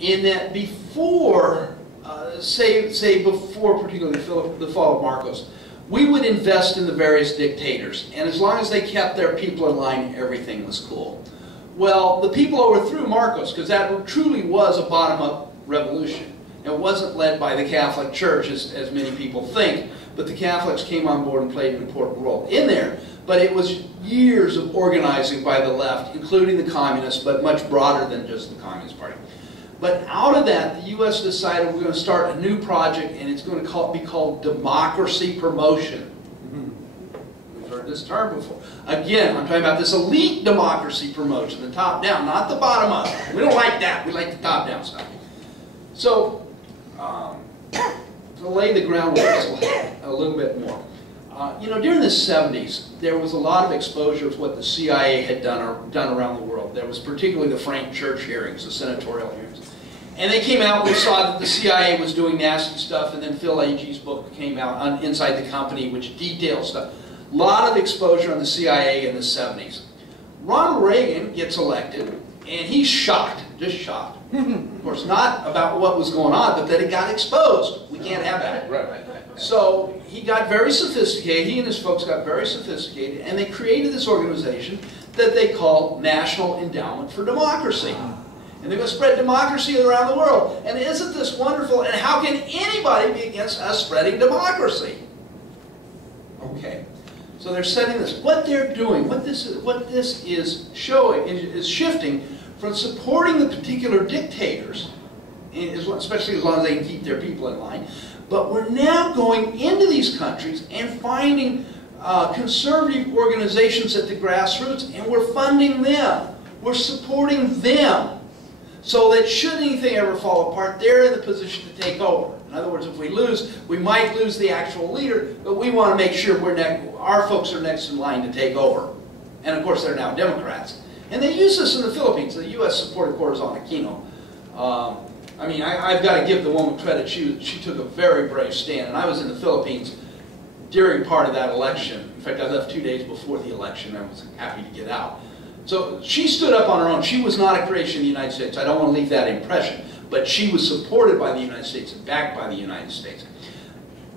in that before, say before particularly the fall of Marcos, we would invest in the various dictators, and as long as they kept their people in line, everything was cool. Well, the people overthrew Marcos, because that truly was a bottom-up revolution. It wasn't led by the Catholic Church, as many people think, but the Catholics came on board and played an important role in there. But it was years of organizing by the left, including the communists, but much broader than just the Communist Party. But out of that, the U.S. decided we're going to start a new project, and it's going to be called democracy promotion. We've heard this term before. Again, I'm talking about this elite democracy promotion, the top down, not the bottom up. We don't like that. We like the top down stuff. So, to lay the groundwork a little bit more. You know, during the 70s, there was a lot of exposure of what the CIA had done around the world. There was particularly the Frank Church hearings, the senatorial hearings. And they came out, we saw that the CIA was doing nasty stuff, and then Phil Agee's book came out on Inside the Company, which details stuff. A lot of exposure on the CIA in the 70s. Ronald Reagan gets elected, and he's shocked, just shocked. Of course, not about what was going on, but that it got exposed. We can't have that. Right. So he got very sophisticated, he and his folks got very sophisticated, and they created this organization that they called National Endowment for Democracy. And they're going to spread democracy around the world. And isn't this wonderful? And how can anybody be against us spreading democracy? Okay. So they're setting this. What they're doing, what this is showing, is shifting from supporting the particular dictators, especially as long as they can keep their people in line, but we're now going into these countries and finding conservative organizations at the grassroots, and we're funding them. We're supporting them. So that should anything ever fall apart, they're in the position to take over. In other words, if we lose, we might lose the actual leader, but we want to make sure our folks are next in line to take over. And of course, they're now Democrats. And they use this in the Philippines. The U.S. supported Corazon Aquino. I mean, I've got to give the woman credit. She took a very brave stand. And I was in the Philippines during part of that election. In fact, I left 2 days before the election. I was happy to get out. So she stood up on her own. She was not a creation of the United States. I don't want to leave that impression. But she was supported by the United States and backed by the United States.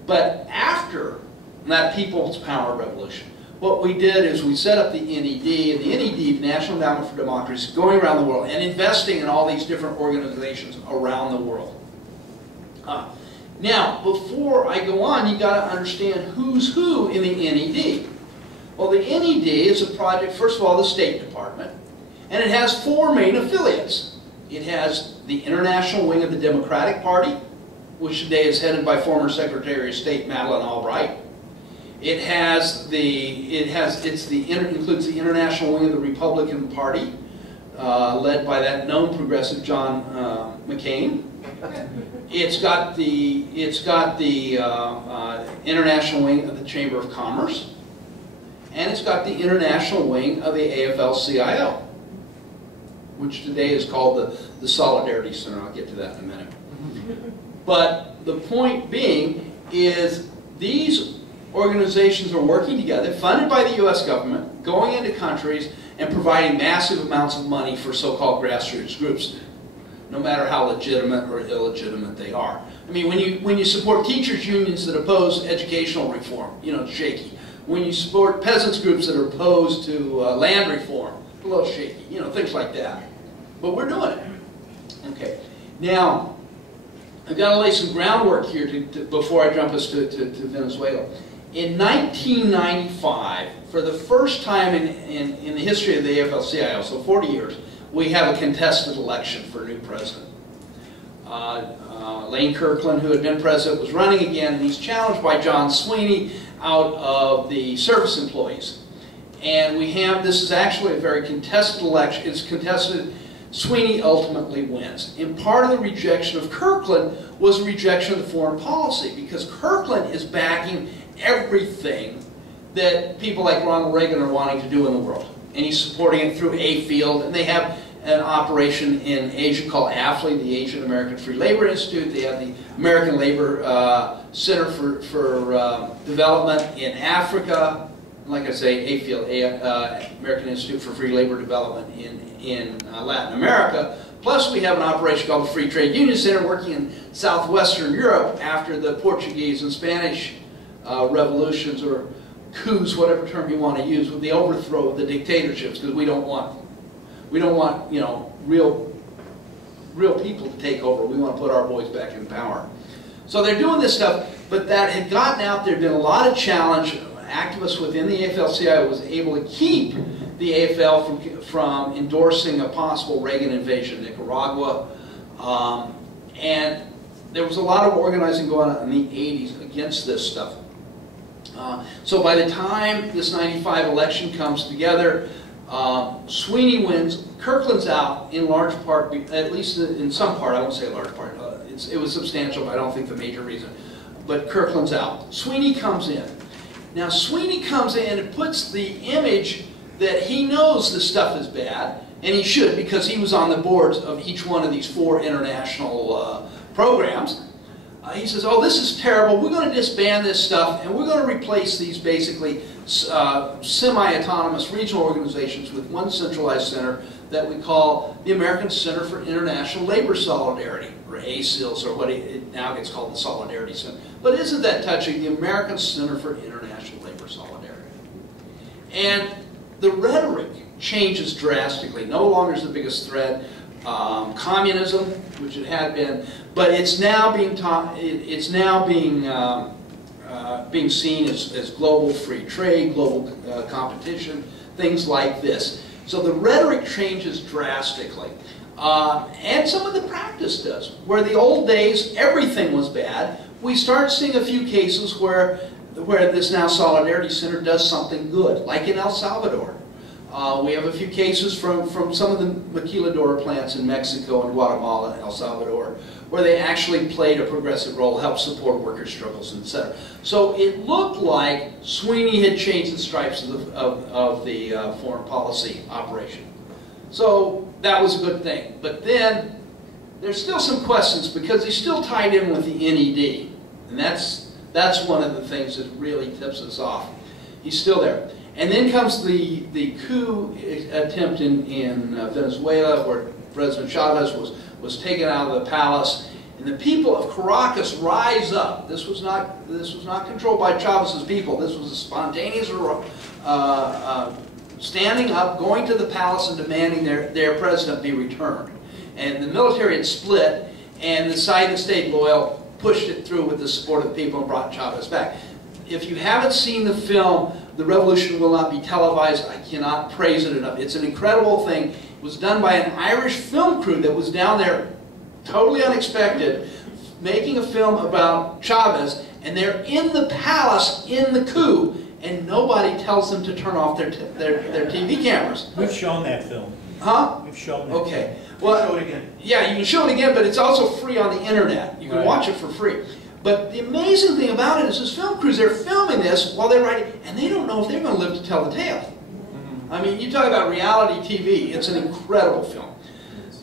But after that People's Power Revolution, what we did is we set up the NED, and the NED, National Endowment for Democracy, going around the world and investing in all these different organizations around the world. Now, before I go on, you got to understand who's who in the NED. Well, the NED is a project, first of all, the State Department, and it has 4 main affiliates. It has the international wing of the Democratic Party, which today is headed by former Secretary of State Madeleine Albright. It includes the international wing of the Republican Party, led by that known progressive John McCain. It's got the international wing of the Chamber of Commerce. And it's got the international wing of the AFL-CIO, which today is called the Solidarity Center. I'll get to that in a minute. But the point being is these organizations are working together, funded by the U.S. government, going into countries and providing massive amounts of money for so-called grassroots groups, no matter how legitimate or illegitimate they are. I mean, when you support teachers' unions that oppose educational reform, you know, it's shaky. When you support peasants groups that are opposed to land reform, a little shaky, you know, things like that. But we're doing it. Okay. Now, I've got to lay some groundwork here before I jump us to Venezuela. In 1995, for the first time in the history of the AFL-CIO, so 40 years, we have a contested election for a new president. Lane Kirkland, who had been president, was running again, and he's challenged by John Sweeney out of the service employees. And this is actually a very contested election. It's contested. Sweeney ultimately wins. And part of the rejection of Kirkland was a rejection of the foreign policy, because Kirkland is backing everything that people like Ronald Reagan are wanting to do in the world. And he's supporting it through A-Field, and they have an operation in Asia called AFLI, the Asian American Free Labor Institute. They have the American Labor Center for Development in Africa. Like I say, A-Field, American Institute for Free Labor Development in Latin America. Plus, we have an operation called the Free Trade Union Center working in southwestern Europe after the Portuguese and Spanish revolutions, or coups, whatever term you want to use, with the overthrow of the dictatorships, because we don't want, you know, real people to take over. We want to put our boys back in power. So they're doing this stuff, but that had gotten out. There'd been a lot of challenge. Activists within the AFL-CIO was able to keep the AFL from endorsing a possible Reagan invasion of Nicaragua. And there was a lot of organizing going on in the 80s against this stuff. So by the time this 95 election comes together, Sweeney wins. Kirkland's out in large part, at least in some part, I won't say large part. It was substantial, but I don't think the major reason. But Kirkland's out. Sweeney comes in. Now Sweeney comes in and puts the image that he knows this stuff is bad, and he should, because he was on the boards of each one of these 4 international programs. He says, oh, this is terrible, we're going to disband this stuff, and we're going to replace these basically semi-autonomous regional organizations with one centralized center that we call the American Center for International Labor Solidarity, or ACILS, or what it now gets called the Solidarity Center. But isn't that touching? The American Center for International Labor Solidarity. And the rhetoric changes drastically. No longer is the biggest threat communism, which it had been, but it's now being taught. It's now being seen as global free trade, global competition, things like this. So the rhetoric changes drastically, and some of the practice does. Where the old days everything was bad, we start seeing a few cases where this now Solidarity Center does something good, like in El Salvador. We have a few cases from some of the maquiladora plants in Mexico and Guatemala and El Salvador, where they actually played a progressive role, helped support worker struggles, etc. So it looked like Sweeney had changed the stripes of the foreign policy operation. So that was a good thing. But then there's still some questions, because he's still tied in with the NED. And that's one of the things that really tips us off. He's still there. And then comes the coup attempt in Venezuela, where President Chavez was taken out of the palace, and the people of Caracas rise up. This was not controlled by Chavez's people. This was a spontaneous standing up, going to the palace, and demanding their president be returned. And the military had split, and the side that stayed loyal pushed it through with the support of the people and brought Chavez back. If you haven't seen the film, The Revolution Will Not Be Televised, I cannot praise it enough. It's an incredible thing. It was done by an Irish film crew that was down there, totally unexpected, making a film about Chavez, and they're in the palace in the coup, and nobody tells them to turn off their TV cameras. We've shown that film. Huh? We've shown that. Okay. Well, show it again. Yeah, you can show it again, but it's also free on the internet. You can watch it for free. But the amazing thing about it is this film crews, they're filming this while they're writing, and they don't know if they're going to live to tell the tale. I mean, you talk about reality TV, it's an incredible film.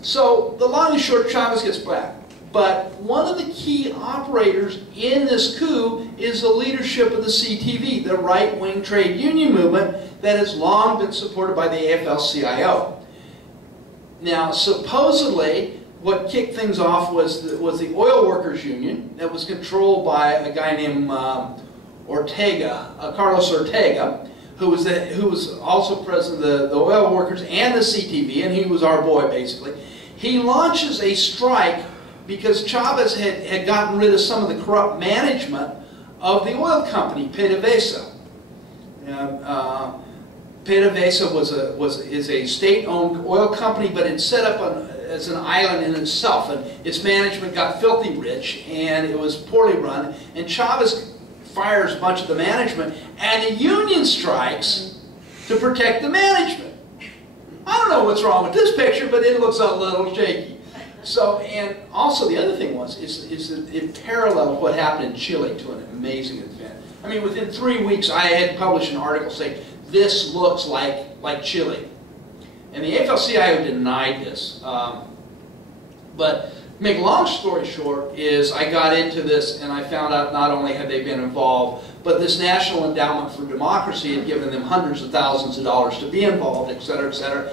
So, the long and short, Chavez gets back. But one of the key operators in this coup is the leadership of the CTV, the right-wing trade union movement that has long been supported by the AFL-CIO. Now, supposedly, what kicked things off was the oil workers union that was controlled by a guy named Ortega, Carlos Ortega, who was also president of the oil workers and the CTV, and he was our boy basically. He launches a strike because Chavez had gotten rid of some of the corrupt management of the oil company, PDVSA. PDVSA is a state-owned oil company, but it's set up as an island in itself, and its management got filthy rich, and it was poorly run, and Chavez fires a bunch of the management, and the union strikes to protect the management. I don't know what's wrong with this picture, but it looks a little shaky. So, and also the other thing is that it paralleled what happened in Chile to an amazing event. I mean, within 3 weeks, I had published an article saying, this looks like Chile. And the AFL-CIO denied this. But to make a long story short is I got into this and I found out not only had they been involved, but this National Endowment for Democracy had given them hundreds of thousands of dollars to be involved, et cetera, et cetera.